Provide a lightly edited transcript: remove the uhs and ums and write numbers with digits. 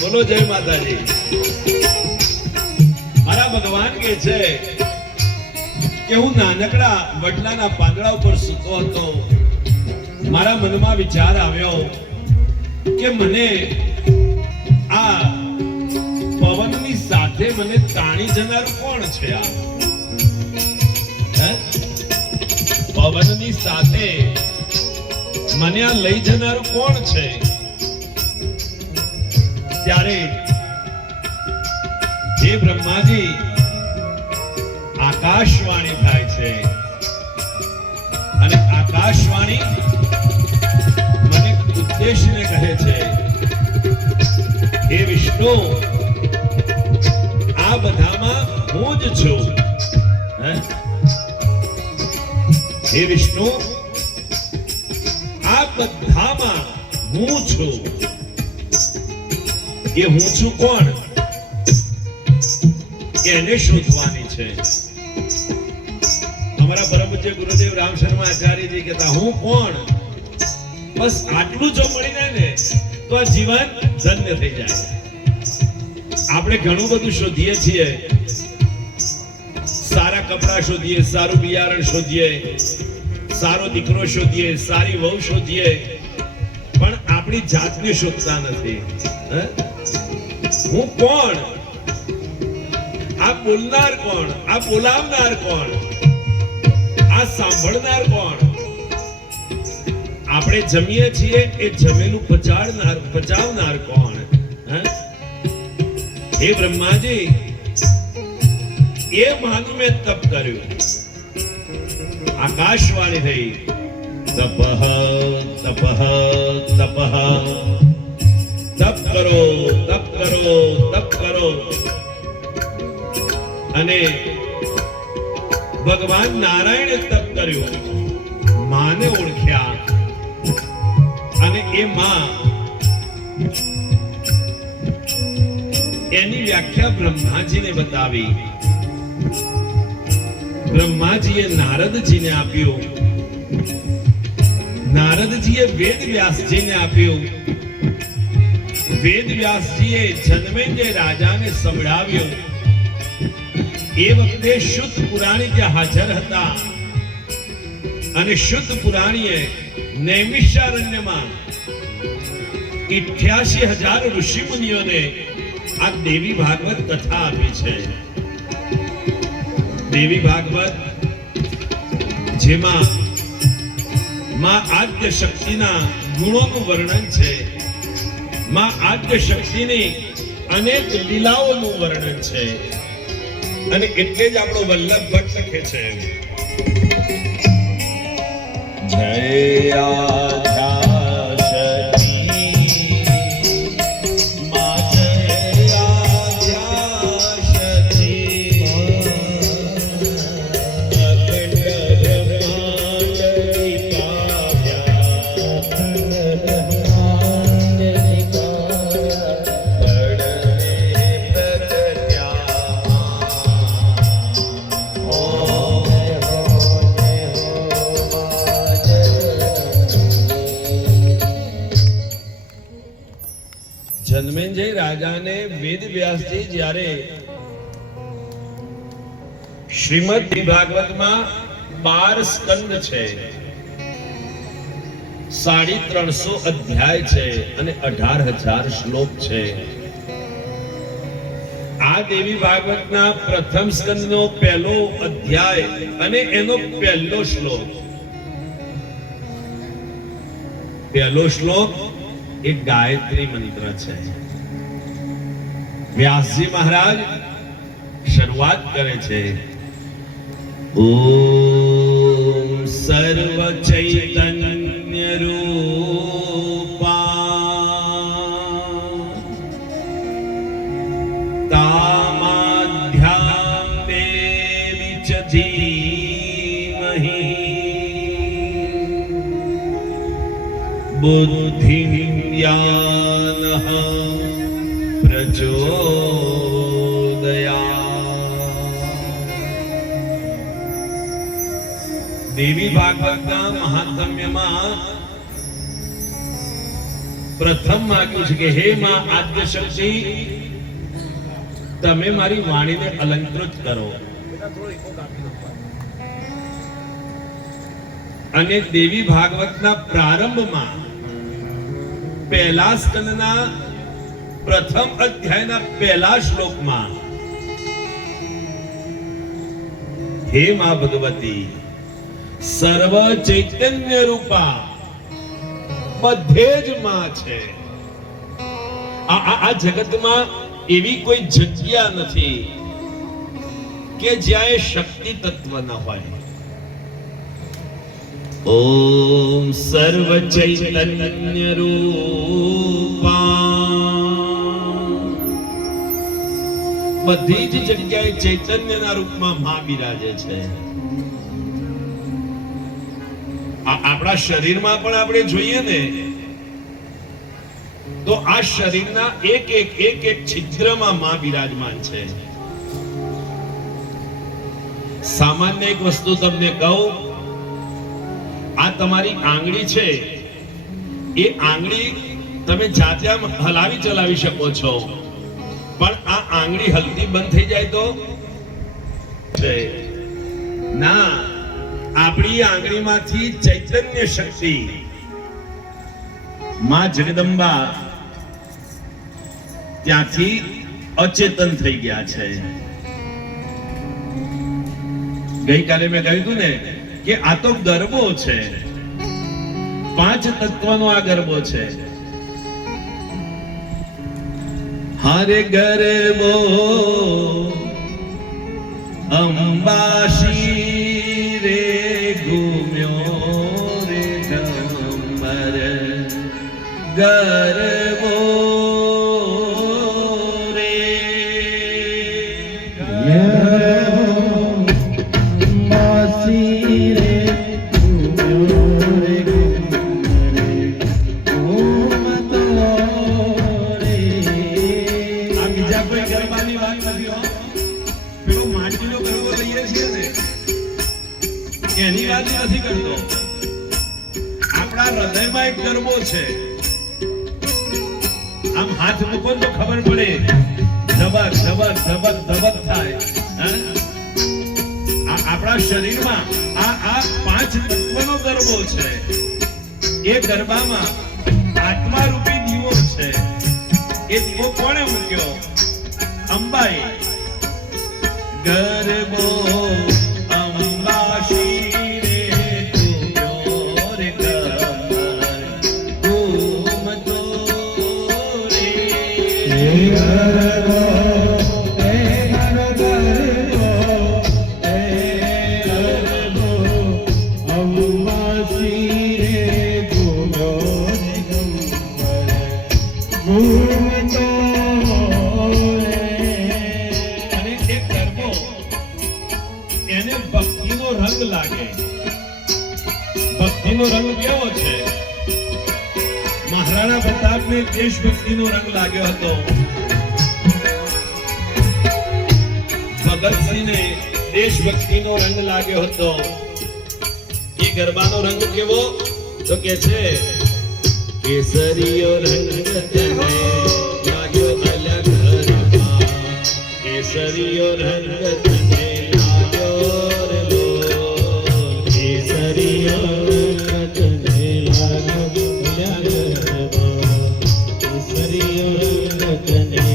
બોલો જય માતાજી। મારા ભગવાન કે છે કે હું નાનકડા વડલાના પાંદડા ઉપર સૂતો હતો, મારા મનમાં વિચાર આવ્યો કે મને આ પવનની સાથે મને તાણી જનાર કોણ છે? આ પવનની સાથે મને આ લઈ જનાર કોણ છે? ત્યારે જે બ્રહ્માજી આકાશવાણી થાય છે અને આકાશવાણી મને ઉદ્દેશને કહે છે, હે વિષ્ણુ, આ બધામાં હું જ છું। હે વિષ્ણુ, આ બધામાં હું છું। એ હું છું કોણ? એને શોધવાની છે। અમારા પરમ પૂજ્ય ગુરુદેવ રામ શર્મા આચાર્યજી કહેતા, હું કોણ? બસ આટલું જો મળી જાય ને તો આ જીવન ધન્ય થઈ જાય। આપણે ઘણું બધું શોધીએ છીએ, સારા કપડા શોધીએ, સારું બિયારણ શોધીએ, સારો દીકરો શોધીએ, સારી વહુ શોધીએ, પણ આપણી જાતને શોધતા નથી। હું કોણ? આ બોલનાર કોણ? આ બોલાવનાર કોણ? આ સાંભળનાર કોણ? આપણે જમીએ છીએ એ જમેલું પચાવનાર કોણ? હે બ્રહ્માજી, એ માનું મેં તપ કર્યું। આકાશવાણી થઈ, તપઃ તપઃ તપઃ, તપ કરો તપ કરો તપ કરો। અને ભગવાન નારાયણે તપ કર્યું, માને ઓળખ્યા અને એ માં એની વ્યાખ્યા બ્રહ્માજીને બતાવી। બ્રહ્માજીએ નારદજીને આપ્યું, નારદજીએ વેદ વ્યાસજીને આપ્યું, વેદ વ્યાસજીએ જન્મેજય રાજાને સંભળાવ્યું। એ વખતે શુદ્ધ પુરાણી ત્યાં હાજર હતા અને શુદ્ધ પુરાણીએ નૈમિષારણ્યમાં 88,000 ઋષિ મુનિઓને આ દેવી ભાગવત કથા આપી છે। દેવી ભાગવત જેમાં માં આદ્ય શક્તિના ગુણોનું વર્ણન છે, માં આદ્ય શક્તિની અનેક લીલાઓનું વર્ણન છે। અને એટલે જ આપણો વલ્લભ ભટ્ટ લખે છે, જય જન્મેજય રાજાને વેદ વ્યાસજી જ્યારે શ્રીમદ ભાગવતમાં 12 સ્કંદ છે, 350 અધ્યાય છે અને 18,000 શ્લોક છે। આ દેવી ભાગવતના પ્રથમ સ્કંદનો પહેલો અધ્યાય અને એનો પહેલો શ્લોક, પહેલો શ્લોક એક ગાયત્રી મંત્ર છે। વ્યાસજી મહારાજ શરૂઆત કરે છે, ઓમ સર્વ ચૈતન્ય રૂપા તામાધ્યામ દેવી ચ ધીમહિ बुद्धिं ज्ञानः प्रचोदयात्। દેવી ભાગવતના મહાત્મ્યમાં પ્રથમ માંગ્યું છે કે હે માં આદ્ય શક્તિ, તમે મારી વાણીને અલંકૃત કરો. અને દેવી ભાગવતના પ્રારંભમાં પહેલા સ્કંદના પ્રથમ અધ્યાયના પહેલા શ્લોકમાં હે માં ભગવતી, સર્વ ચૈતન્ય રૂપા, બધે જ માં છે. આ જગતમાં એવી કોઈ જગ્યા નથી કે જ્યાં એ શક્તિ તત્વ ન હોય. ઓમ સર્વ ચૈતન્ય રૂપા, બધી જ જગ્યાએ ચૈતન્યના રૂપમાં માં બિરાજે છે. આપણા શરીરમાં પણ આપણે જોઈએ ને તો આ શરીરના એક એક છિદ્રમાં માં બિરાજમાન છે. સામાન્ય એક વસ્તુ તમને કહું, આ તમારી આંગળી છે, એ આંગળી તમે જાતે આમ હલાવી ચલાવી શકો છો, પણ આ આંગળી હલતી બંધ થઈ જાય તો ના, આપણી આંગળીમાંથી ચૈતન્ય શક્તિ માં જગદંબા ત્યાંથી અચેતન થઈ ગયા છે. ગઈકાલે મેં કહ્યું હતું ને કે આ તો ગરબો છે, 5 તત્વનો આ ગરબો છે. હરે ગરબો અંબાશી રે ઘૂમ્યો રે ગમર, ગરબો રે અંબાશી રે ઘૂમ્યો રે ઘૂમતો રે. આ બીજા કોઈ ગરબાની વાત નથી હો, પેલો માટીનો ગરબો લઈએ છીએ ને એની વાત નથી કરતો. આપણા હૃદયમાં એક ગરબો છે, આમ હાથ મૂકો તો ખબર પડે, ધબક ધબક ધબક ધબક થાય. આપણા શરીરમાં આ 5 તત્વનો ગરબો છે. એ ગરબામાં આત્મા રૂપી દીવો છે. એ દીવો કોણે મૂક્યો? અંબાએ. ગરબો અંબાશી રે ઘૂમ્યો રે કમર, ઘૂમતો રે. ગરબો હે ગરબો હે ગરબો અંબાશી રે ઘૂમ્યો રે કમર, ઘૂમતો એને ભક્તિનો રંગ લાગે. ભક્તિનો રંગ કેવો છે? મહારાણા પ્રતાપને દેશભક્તિનો રંગ લાગ્યો હતો, ભગતસિંહને દેશભક્તિનો રંગ લાગ્યો હતો. એ ગરબાનો રંગ કેવો? તો કે છે કેસરીયો રંગ તને લાગ્યો અલગ ગરબા, કેસરીયો રંગ તને Thank you.